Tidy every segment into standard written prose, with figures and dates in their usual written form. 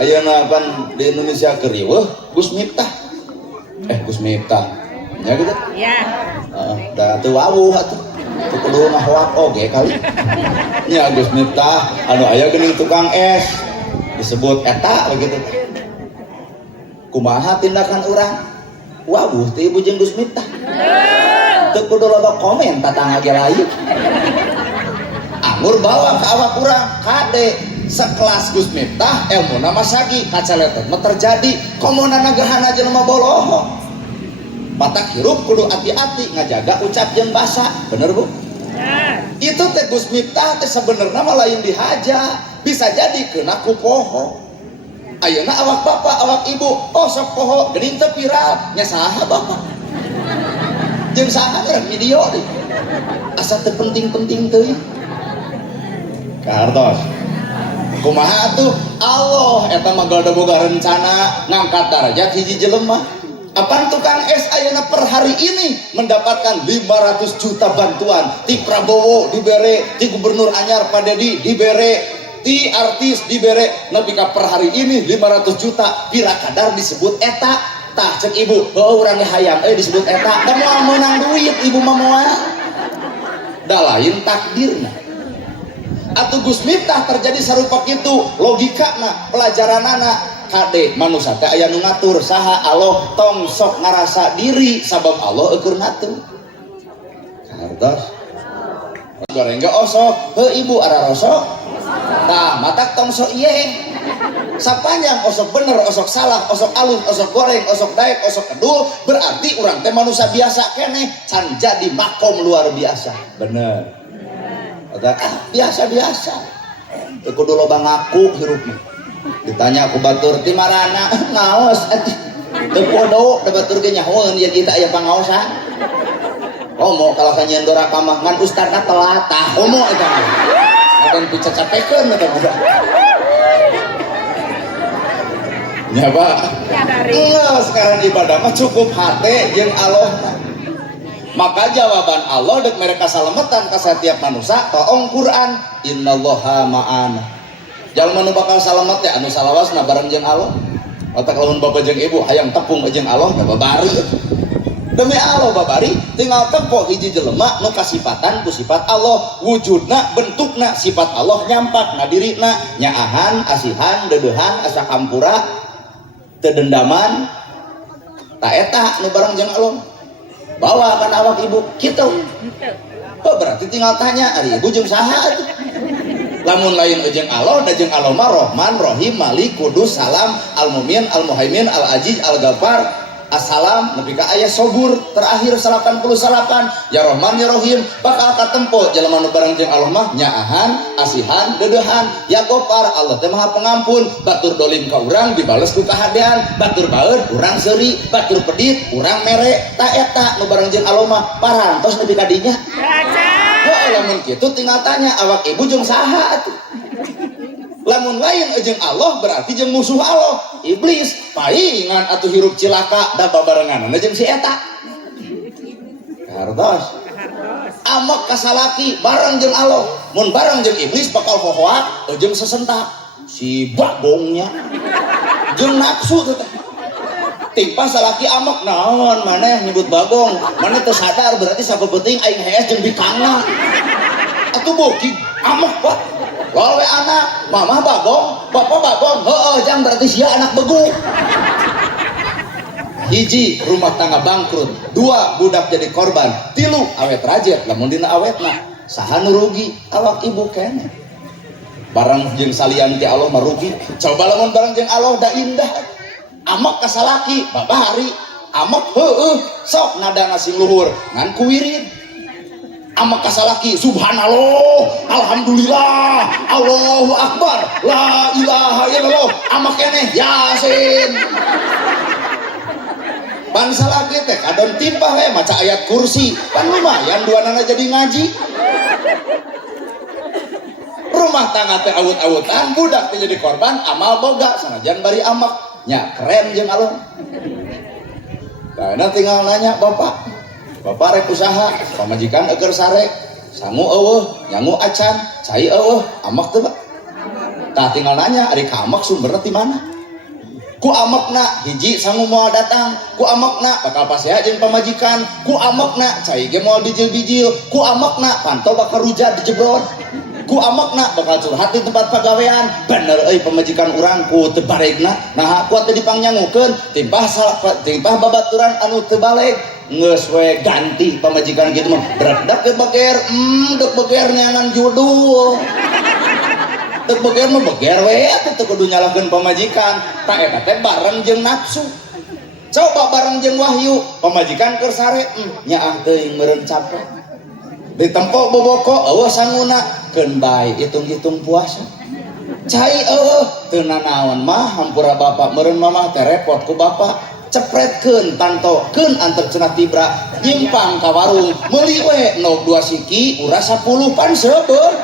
ayeuna kan di Indonesia keriweuh Gus Miftah. Gus Miftah. Ya gitu. Iya. Da teu wawuh atuh. Teu kudu ngahoak oge kali. Nya Gus Miftah anu aya geuning tukang es disebut eta begitu. Kumaha tindakan urang? Wawuh teh ibu jeung Gus Miftah. Teu kudu loba komen tatangga ge lain. Anggur bawa ke awak urang kade sekelas Gus Miftah ilmu nama sagi kacaletot mah terjadi komonana gerhana jelema boloho matak hirup kudu hati-hati ngajaga ucap jeung basa bener Bu? Itu teh Gus Miftah teh sebenarnya mah lain dihaja bisa jadi kena ku poho ayeuna awak bapak awak ibu sok poho geuning teu viral nya saha bapak jeung saha keur video deui asa teu penting-penting teuing kahartos kumaha atuh Allah eta mah gada boga rencana ngangkat darajat hiji jelema apaan tukang es ayeuna per hari ini mendapatkan 500 juta bantuan ti Prabowo dibere ti gubernur anyar Pak Dedi dibere ti artis dibere nepi ka per hari ini 500 juta pira kadar disebut eta tah cek ibu urang hayang disebut eta da moal meunang duit ibu mah moal da lain takdirna atuh Gus Miftah terjadi sarupa kitu logikana pelajaranana kade manusia teh aya nu ngatur saha Allah tong sok ngarasa diri sabab Allah eukur ngatur kartos goreng ge osok heuh ibu ara rosok tah matak tong sok ieu sapanjang osok bener osok salah osok alus osok goreng osok daek osok kedul berarti urang teh manusia biasa keneh can jadi makom luar biasa bener biasa-biasa teu kudu loba ngaku hirupna ditanya aku batur ti marana ngaos teu podo da batur ge nyahoeun ya kita aya pangaosan omo kalau kanyeun doraka mah ngan ustadna telat tah omo eta mah akan picacapekeun eta mah nya Pak sekarang ibadah mah cukup hate jeung Allahna maka jawaban Allah dek mereka salametan ka setiap manusia toong Quran innallaha ma'ana jalma nu bakal salamet teh anu salawasna bareng jeung Allah otak lamun bapak jeung ibu hayang tepung jeung Allah da babari demi Allah babari tinggal tempo hiji jelema nu kasifatan ku sifat Allah wujudna bentukna sifat Allah nyampak na dirina nyaahan asihan deudeuhan asa kampura teu dendaman ta eta nu bareng jeung Allah bawa kan awak ibu gitu berarti tinggal tanya ari ibu jeung saha atuh lamun lain jeung Allah da jeung Allah mah Rahman Rahim Malik Kudus Salam Al Mumin Al Muhaimin Al Aziz Al Ghaffar Assalam nepi ka aya sobur terakhir 88 ya Rahman ya Rahim bakal katempo jelema nu bareng jeung Allah mah nyaahan asihan deudeuhan ya Ghaffar Allah teh Maha Pengampun batur dolim ka urang dibales ku kahadean batur baeud urang seuri batur pedit urang mere ta eta nu bareng jeung Allah mah parantos nepi ka dinya lamun kitu tinggal tanya awak ibu jeung saha atuh lamun lain jeung Allah berarti jeung musuh Allah iblis paingan atuh hirup cilaka da babarengan jeung si eta kartos amak kasalaki bareng jeung Allah mun bareng jeung iblis bakal hohoak jeung sesentak si bagongnya jeung nafsu teh timpa salaki amak naon maneh nyebut bagong maneh teu sadar berarti sabebeting aing hees jeung bikangna atuh boki amak Pak wae anak mama bagong bapak bagong jang berarti sia anak begu hiji rumah tangga bangkrut dua budak jadi korban tilu awet rajet lamun dina awetna saha nu rugi awak ibu keneh barang jeung salian ti Allah mah rugi coba lamun barang jeung Allah da indah amak kasalaki babari amak heueuh sok nada ngasih luhur ngan kuwirid amak kasalaki subhanallah alhamdulillah Allahu akbar la ilaha illallah amak keneh yasin bangsa lagi teh kadon timpah maca ayat kursi kan lumayan duanana jadi ngaji rumah tangga teh awut-awutan budak teh jadi korban amal boga sanajan bari amak nya keren jeung alon karena tinggal nanya bapak rek usaha pamajikan eger sare sangu eueuh nyangu acan cai eueuh amak teu tah tinggal nanya ari ka amak sumberna ti mana ku amekna hiji sangu moal datang, ku amekna bakal paseha jeung pamajikan, ku amekna cai ge moal bijil-bijil, ku amekna panto bakal rujat dijebrot, ku amekna bakal curhat di tempat pagawean. Bener euy pamajikan urang ku teu baregna nah ku teh dipangnyangukeun timpah babaturan anu teu baleg geus we ganti pamajikan kitu mah beradak ke beger dek beger nyangan judul teu beger mah beger we atuh teu kudu nyalahkeun pamajikan. Ta eta teh bareng jeung nafsu. Coba bareng jeung wahyu, pamajikan keur sare nyaah teuing meureun capek. Ditempo boboko eueuh sanguna keun bae hitung-hitung puasa. Cai eueuh teu nanaon mah hampura bapak meureun mamah teh repot ku bapak. Cepretkeun tantokeun antar cenah tibra nyimpang ka warung meuli we nog 2 siki urang 10 pan seubeur.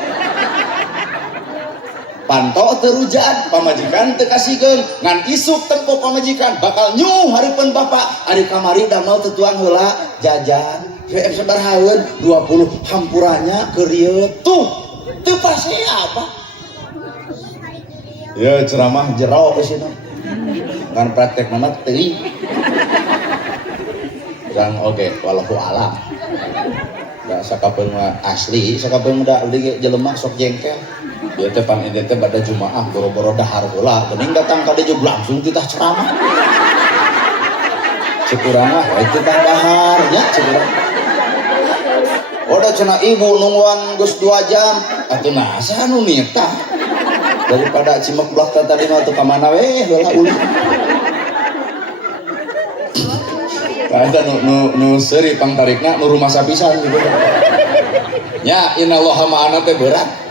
Panto terujaan pamajikan teu kasihkeun ngan isuk tempo pamajikan bakal nyuh hareupeun bapak ari kamari damel tetuang heula jajan sabarahaeun 20 hampuranya keur ieu tuh teu pase apa ya ceramah jero geus cenah kan praktek mah teuing dan oke walau alam da sakapeung mah asli sakapeung da udah jelema sok jengkel. Dia teh pan ini teh pada Jumaah boro-boro dahar heula geuning datang ka dieu langsung kita ceramah. Cekurang mah itu tah dahar nya cekurang. Oda cenah ibu nungguan geus 2 jam atuh nah saha nu nitah. Daripada cimek belah tadi mah teu ka mana we heula uli. Ada nu seuri pangtarikna nu rumah sapisan gitu. Nya innallaha ma'ana teh berat.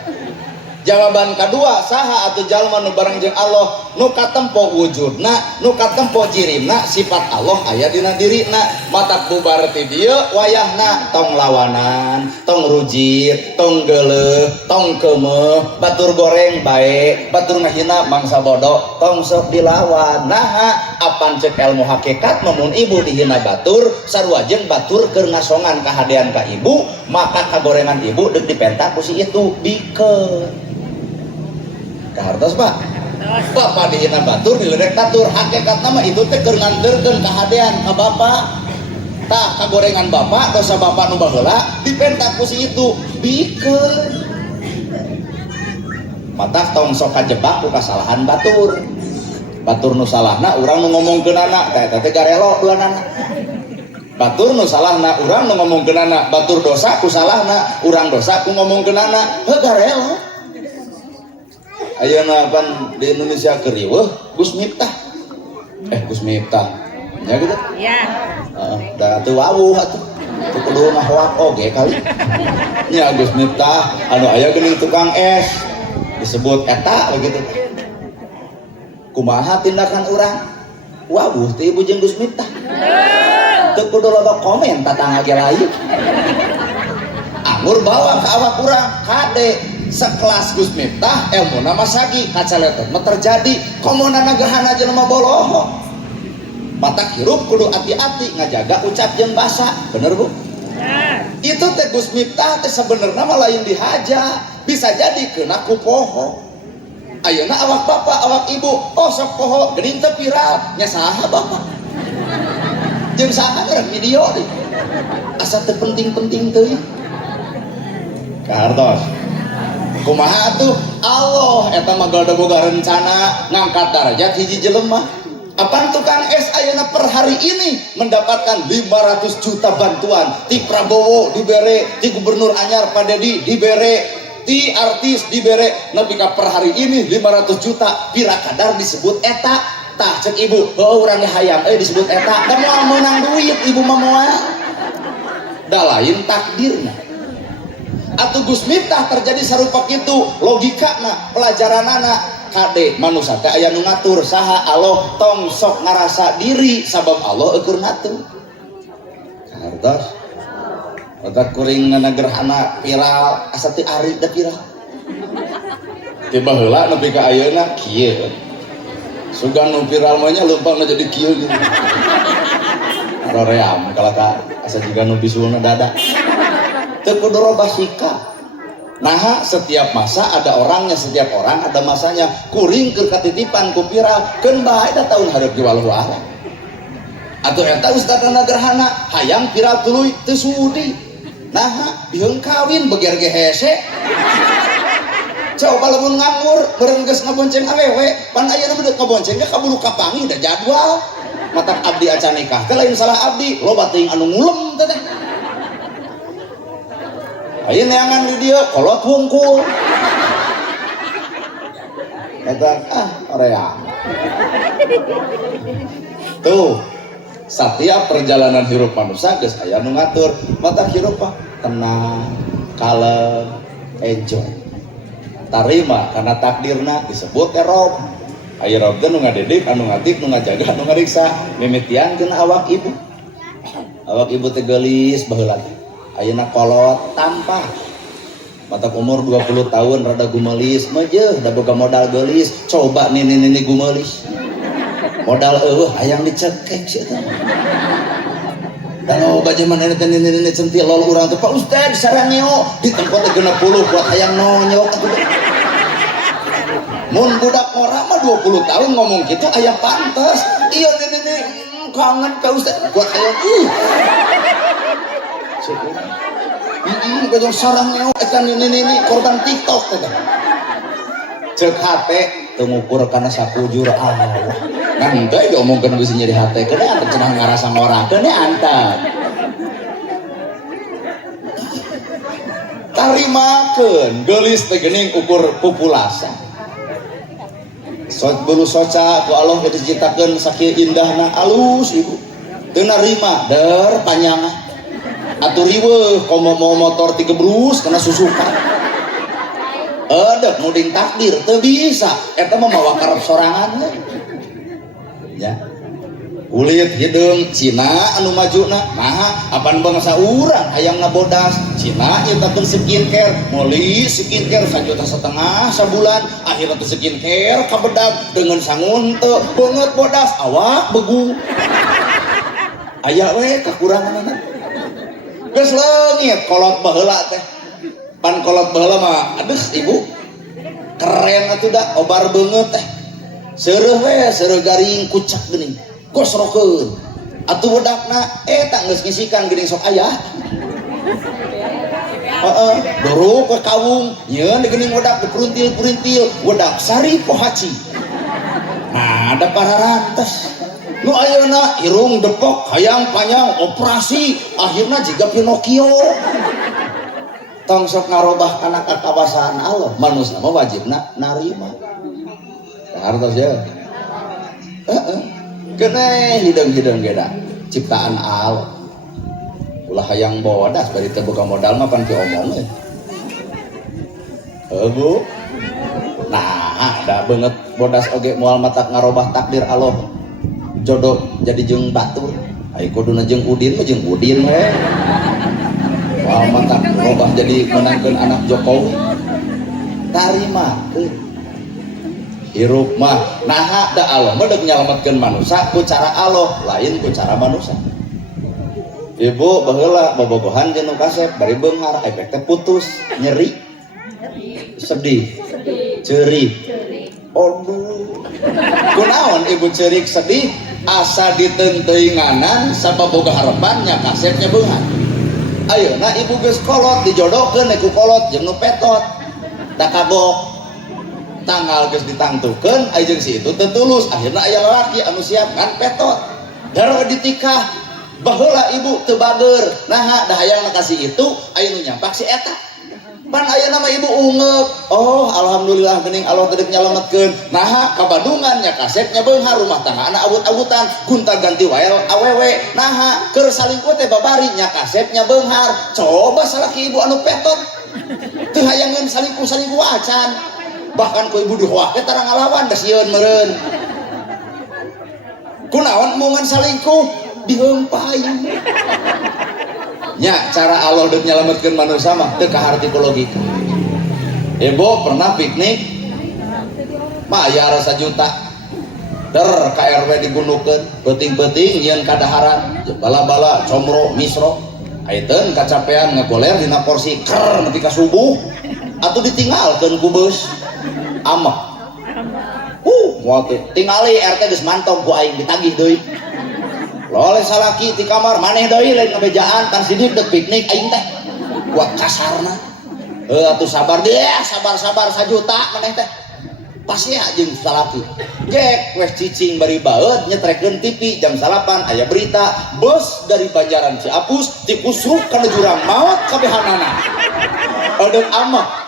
Jawaban kedua saha atuh jalma nu bareng jeung Allah nu katempo wujudna nu katempo jirimna sifat Allah aya dina dirina matak bubar ti dieu wayahna tong lawanan tong rujit tong geuleuh tong keumeuh batur goreng bae batur ngahina mangsa bodoh tong sok dilawan. Nah apan ceuk ilmu hakikat mun ibu dihina batur sarua jeung batur keur ngasongan kahadean ka ibu maka kagorengan ibu deuk dipentak ku si itu bikeun kahartos pak bapak dihina batur diledek batur hakikat nama itu teh keur nganterkeun kahadean ka bapak tah kagorengan bapak dosa bapak nu baheula dipentak ku si itu bikeun matak tong sok kajebak ku kasalahan batur nu salahna urang nu ngomongkeunana tah eta teh garelo duanana batur nu salahna urang nu ngomongkeunana batur dosa ku salahna urang dosa ku ngomongkeunana heuh garelo. Ayeuna pan di Indonesia keur riweuh Gus Miftah. Gus Miftah. Nya gitu? Iya. Da teu wawuh atuh. Teu kudu ngahoak oge kali. Nya Gus Miftah anu aya geuning tukang es disebut eta begitu. Kumaha tindakan urang? Wawuh teh ibu jeung Gus Miftah. Teu kudu loba komen tatangga ge lain. Anggur bawa ka awak urang kade sekelas Gus Miftah ilmu nama sagi kacaletot mah terjadi komonana gerhana jelema boloho matak hirup kudu hati-hati ngajaga ucap jeung basa bener bu itu teh Gus Miftah teh sebenarnya mah lain dihaja bisa jadi kena ku poho ayeuna awak bapak awak ibu oh sok poho geuning teu viral nya saha bapak jeung saha keur video deui asa teu penting-penting teuing kahartos kumaha atuh Allah eta mah gada boga rencana ngangkat darajat hiji jelema. Apaan tukang es ayeuna per hari ini mendapatkan 500 juta bantuan ti Prabowo dibere ti gubernur anyar Pak Dedi dibere ti artis dibere nepi ka per hari ini 500 juta pira kadar disebut eta tah cek ibu heuh urang hayang disebut eta da moal meunang duit ibu mah moal da lain takdirna. Atuh Gus Miftah terjadi sarupa kitu logikana pelajaranana kade manusia teh aya nu ngatur saha Allah tong sok ngarasa diri sabab Allah eukur ngatur kahartos otak kuring gerhana viral asa teu ari da viral tiba heula nepi ka ayeuna kieu sugan nu viral mah nya leumpang jadi kieu gitu roream kalaka asa juga nu bisulna dada teu kudu robah sikap Nah, setiap masa ada orangnya, setiap orang ada masanya. Kuring ke katitipan ku viral keun bae da tahun hareup di waluh arah. Atuh eta ustadna gerhana hayang viral tuluy teu sudi. Nah, dieun kawin beger ge hese. Coba lamun nganggur beureun geus ngabonceng awewe, pan aya nu beudeuh ngabonceng ge kabulu kapangi da jadwal. Matak abdi acan nikah teh lain salah abdi, loba teuing anu ngulem teh. Ayo neangan di dia kolot wungkul kata area tuh setiap perjalanan hirup manusia geus aya nu ngatur mata hirup tenang kalem enjoy tarima karena takdirna disebut rob aya rob teh nu ngadidik anu ngatip nu ngajaga nu ngariksa mimitian kena awak ibu teh geulis baheula ayeuna kolot tampak mata umur 20 tahun rada gumelis meujeun da boga modal geulis coba nini gumelis modal hayang dicekek sih eta dan bajaman ini teh nini centil lol urang teh Pak Ustad sarangeo di tempat 60 buat hayang nonyok mun budak ora mah 20 tahun ngomong gitu aya pantes iya nini kangen ka Ustad buat hayang gajong sarang neo ekan ini korban TikTok teh cek hate teu ngukur kana sakujur Allah kan teh diomongkeun geus nyeri hate keun anta cenah ngarasa ngorakeun anta tarimakeun geulis teh geuning ukur populasi sok bulu soca ku Allah geus diciptakeun sakieu indahna alus ibu teu narima der panjangan atuh riweuh komo mau motor tigebrus kena susukan muding takdir teu bisa eta mah mawa karep sorangan ya kulit hideung Cina anu majuna nah apan bangsa urang hayang ngabodas Cina nyetakeun skincare meuli skincare 1,5 juta sabulan akhirna teh skincare kabedag dengan sangun teu beungeut bodas awak begu aya we kakurangan geus leungit kolot baheula teh pan kolot baheula mah aduh ibu keren atuh da obar beungeut teh seureum we seureum garing kucak geuning gosrokeun atuh budakna eta geus ngisikan geuning sok aya dorok ke kawung nyeun di geuning budak diperintil-perintil budak sari pohaci nah ada pararantes nu ayeuna irung depok hayang panjang operasi akhirna jiga Pinocchio tong sok ngarobah kana kakawasaan Allah manusia mah wajibna narima hartos ya keneh hideung-hideung geda ciptaan Allah ulah hayang bodas bari teu boga modal mah pan diomongkeun bu nah da beungeut bodas oge moal matak ngarobah takdir Allah jodoh jadi jeung batur ai kuduna jeung udin mah jeung udin we wal mantap robah jadi menangkeun anak Jokowi tarima hirup mah naha da Allah mah deuk nyalametkeun manusia ku cara Allah lain ku cara manusia ibu baheula bobogohan jeung nu kasep bari beunghar efek teh putus nyeri sedih cerik aduh kunaon ibu cerik sedih asa ditenteinganan sababoga harapannya kasepnya beunghar ayeuna ibu geus kolot dijodohkeun ku kolot jeung nu petot da kagok tanggal geus ditangtukeun aya jeung si itu teu tulus akhirna aya lalaki anu siap ngan petot dar ditikah baheula ibu teu bager naha da hayang kasih itu aya nu nyampak si eta pan aya nama ibu ungep oh alhamdulillah geuning Allah teu nyalametkeun naha kabadungan nya kasepnya beunghar rumah tangga anak awut-awutan gunta ganti wae awewe naha keur salingkuh teh babari nya kasepnya beunghar coba salaki ibu anu petot teu hayangeun salingkuh acan bahkan ku ibu dihoak teh tarang ngalawan da sieun meureun kunaon omongan salingkuh diheumpay nya cara Allah udah nyelametkeun manusia mah teu kaharti ku logika ibu pernah piknik mah aya 1 juta der ka RW digunukeun peuting-peuting nyeun kadaharan bala-bala comro misro ayeteun kacapean ngagoler dina porsi ker nepi ka subuh atau ditinggalkan ku beus amah waktu tingali RT geus mantong ku aing ditagih deui oleh salaki di kamar maneh deui lain ngabejaan tan sidik dek piknik aing teh kuat kasarna atuh sabar deh sabar 1 juta maneh teh pasti ya jeung salaki jek wes cicing bari baeud nyetrekeun TV jam 8 aya berita bus dari Banjaran Ciapus dikusruk kana jurang maut kabehanana edeuk amah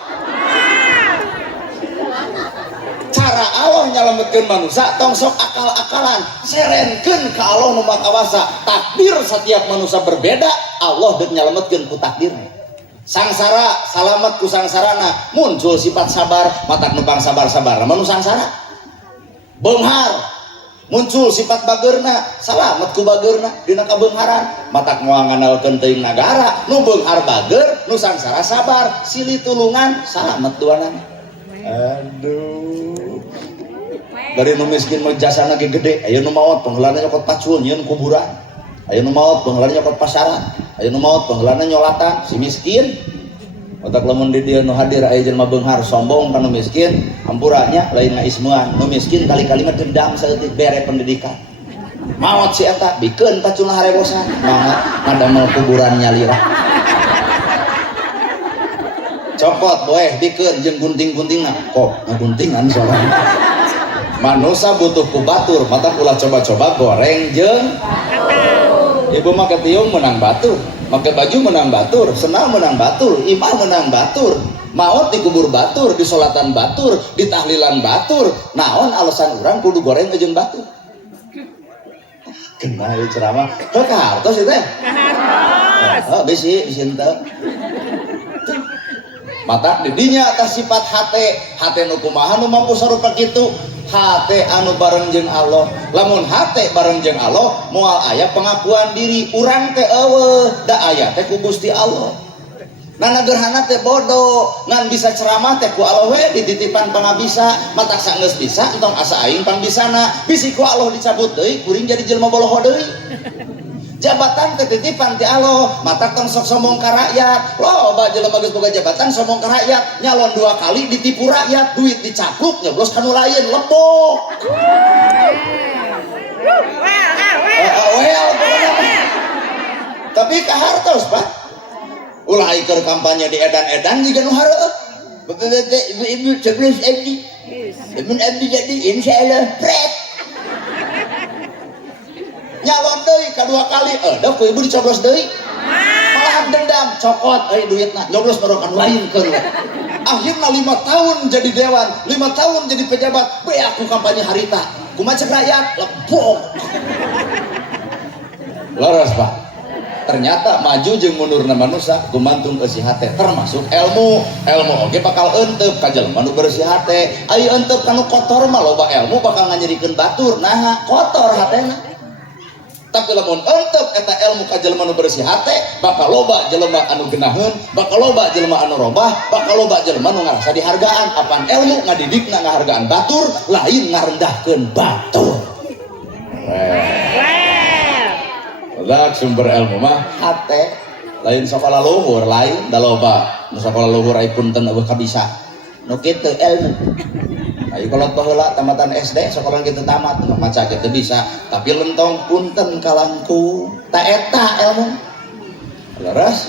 cara Allah nyalametkeun manusia tong sok akal-akalan serenkeun ka Allah nu Maha Kawasa takdir setiap manusia berbeda Allah deuk nyalametkeun ku takdirna sangsara salamet ku sangsarana muncul sifat sabar matak numpang sabar-sabar manu sangsara beunghar muncul sifat bageurna salamet ku bageurna dina kabeungharan matak moal ngandalkeun teuing nagara nu beunghar bageur nu sangsara sabar silih tulungan salamet duanana aduh dari nu miskin mah jasana ge gede aya nu maot pangheulana nyokot pacul nyieun kuburan aya nu maot pangheulana nyokot pasaran aya nu maot pangheulana nyolatan si miskin otak lamun di dieu nu hadir aya jelema beunghar sombong ka nu miskin hampuranya lain ngaismuan nu miskin kali-kali mah dendam saeutik bere pendidikan maot si eta bikeun paculna harebosan mangga ngadamel kuburan nyalira copot boeh bikeun jeung gunting-guntingna kok ngaguntingan soalna manusia butuh kubatur mata ulah coba-coba goreng jeung ibu mah ketiung menang batur make baju menang batur senal menang batur imah menang batur maot dikubur batur disolatan batur ditahlilan batur naon alasan urang kudu goreng jeung batur kenal ceramah heuh kahartos teh kahartos bisi teu mata didinya atas sifat hate nu kumaha nu mampu sarupa kitu hate anu bareng jeung Allah lamun hate bareng jeung Allah moal aya pengakuan diri urang teh eueuh da aya teh ku Gusti Allah nana gerhana teh bodoh ngan bisa ceramah teh ku Allah we dititipan pangabisa matak saenggeus bisa entong asa aing pangbisana bisi ku Allah dicabut deui kuring jadi jelema boloho deui jabatan ketitipan ti Allah matak tong sok sombong ka rakyat loba jelema geus boga jabatan sombong ka rakyat nyalon 2 kali ditipu rakyat duit dicapluk nyoblos kanu lain lebok tapi kahartos Pak ulah keur kampanye di edan-edan juga nu hareueuh ibu sebelum abdi jadi insyaallah pret nyalon deui kadua kali da ku ibu dicoblos deui malah dendam cokot duitna nyoblos merokan lain keur akhirna 5 tahun jadi dewan 5 tahun jadi pejabat be aku kampanye harita kumaha cek rakyat lebok laras Pak ternyata maju jeung mundurna manusia gumantung eusi hate termasuk ilmu oge bakal eunteup ka jelema nu bersih hate aya eunteup kanu kotor mah loba ilmu bakal nganyerikeun batur nah kotor hatena tapi lamun eunteup eta ilmu ka jelema nu bersih hate bakal loba jelema anu geunaheun bakal loba jelema anu robah bakal loba jelema nu ngarasa dihargaan apaan ilmu ngadidikna ngahargaan batur lain ngarendahkeun batur lah sumber ilmu mah hate lain sekolah luhur lain da loba nu sekolah luhur ai punten eueuh kabisa nu kitu ilmu ayo kalau baheula tamatan SD sekolah kitu tamat maca kitu bisa tapi lentong punten kalangku ta eta ilmu leres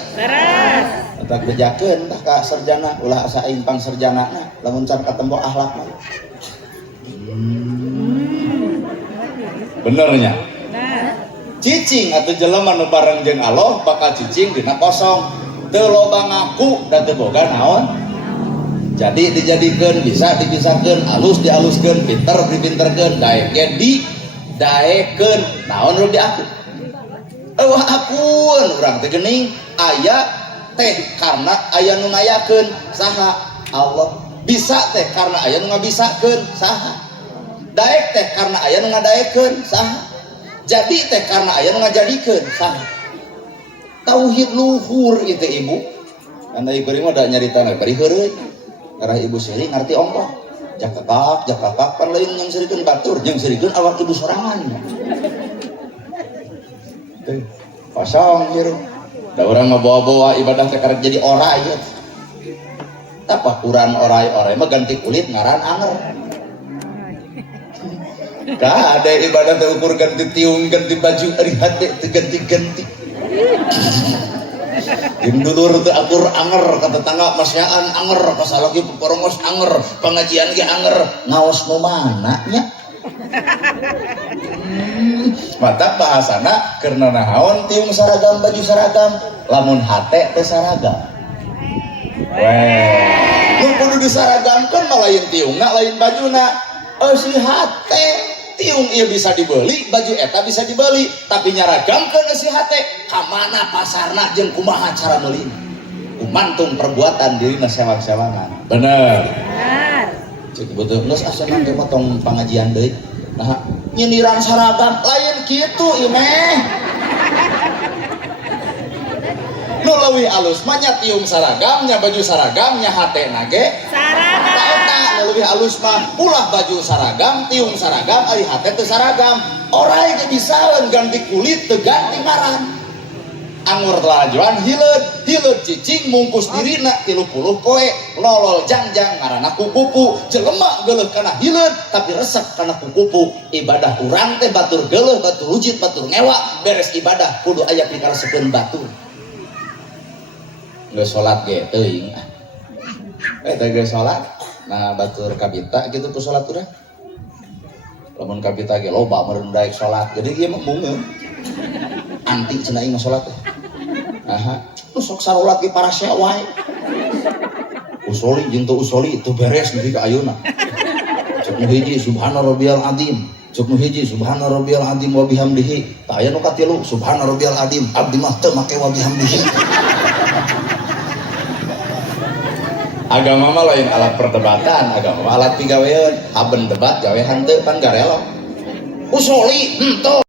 tak bejakeun tah ka sarjana ulah asa aing pang sarjanana lamun can katembo akhlakna benernya cicing atau jelema nu bareng jeung Allah bakal cicing dina kosong teu loba ngaku da teu boga naon jadi dijadikeun bisa dipisahkeun alus dialuskeun pinter dipinterkeun daek ge didaekeun naon nu diaku eueuh akueun urang teh geuning aya teh karena aya nu ngayakeun saha Allah bisa teh karena aya nu ngabisakeun saha daek teh karena aya nu ngadaekeun saha jadi teh karena aya nu ngajadikeun saha tauhid luhur itu ibu anda ibu mah da nyaritana bari heureui karena ibu seri ngarti ongkoh jakakak pan lain yang serikeun batur yang serikeun awak ibu sorangan teh kosong hirup da urang mah bawa-bawa ibadah teh karek jadi ora ieu apa kurang orai-orai mah ganti kulit ngaran anger. Dah ada ibadah ukur ganti tiung ganti baju ari hate teu ganti-ganti. Yang dulur teu akur anger ka tetangga masyaan anger pasalaki peporongos anger pengajian ge anger ngaos nu mana nya. Mata bahasana karena nahaon tiung saragam baju saragam lamun hate teu saragam. Weh, nu kudu disaragamkeun mah lain tiungna lain bajuna. Si hate tiung ieu bisa dibeli, baju eta bisa dibeli, tapi nyaragamkeun si hate ka mana pasarna jeung kumaha cara meulina. Kumantung perbuatan dirina sewang-sewangan. Bener. Bener. Cek betul geus asa mah teh tong pangajian deui. Nah, nyindiran saragam lain kitu ieu meh. Nu leuwih alus mah nya tiung saragam, nya baju saragam, nya hatena ge saragam. Eta nu leuwih alus mah ulah baju saragam, tiung saragam, ari hate teu saragam. Orai ge bisaeun ganti kulit teu ganti ngaran. Anggur telajuan hileud cicing mungkus dirina 30 poe lolol jangjang ngaranna kukupu jelema geuleuh kana hileud tapi resep kana kukupu. Ibadah urang teh batur geuleuh batur rujit batur ngewa beres ibadah kudu aya pikareseukeun batur. Geus salat ge teuing eta geus salat nah batur kabita kitu ku salat urang lamun kabita ge loba meureun daek salat jadi ieu mah mungeun anti cenah ieu salat teh. Aha, lu sok sarolat ke para syawai. Usoli jeung teu usoli teu beres nepi ka ayeuna. Cek nu hiji subhana rabbiyal azim, cek nu hiji subhana rabbiyal azim wa bihamdihi. Tah aya nu katilu subhana rabbiyal azim, abdi mah teu make wa bihamdihi. Agama mah lain alat perdebatan, agama mah alat pigawean. Haben debat gawean teu pan garelo. Usoli henteu